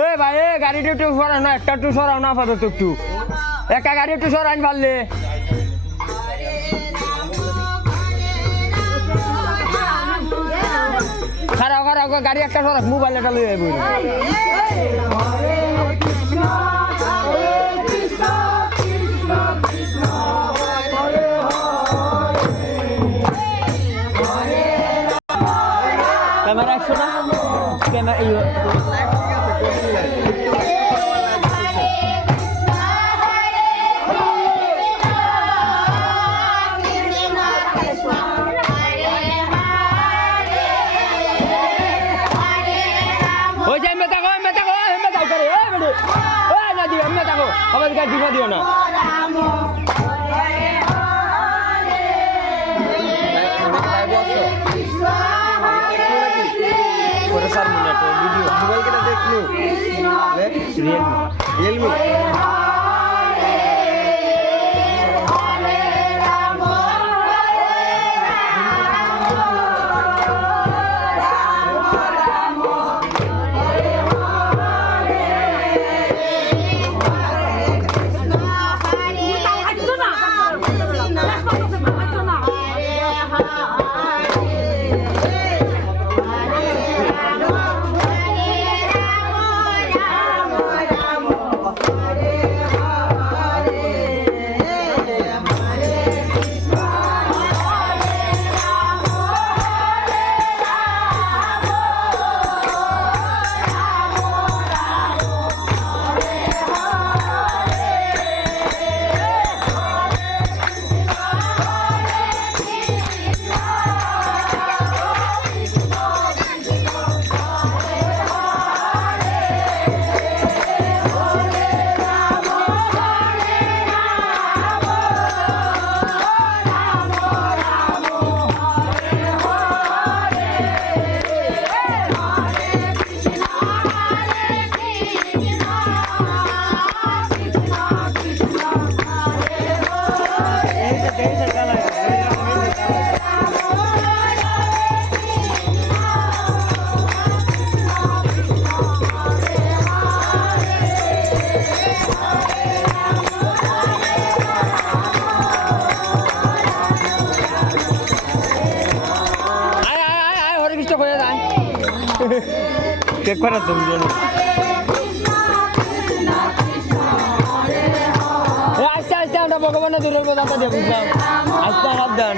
এ ভাই এ গাড়িটা একটু সরাও না, একটা একটু সরাও না আপাতত একটু, একটা গাড়ি একটু সরাইন পারলে। খারাপ খারাপ গাড়ি একটা সরাক, মোবাইল একটা লয়ে যাবো। ক্যামেরা 100 না ক্যামেরা দিও না। রিয়েলমি কেক করে তুমি জানো আস্তে আস্তে আমরা ভগবানের দূরের কথা দিয়ে বুঝলাম আস্তে সাবধান।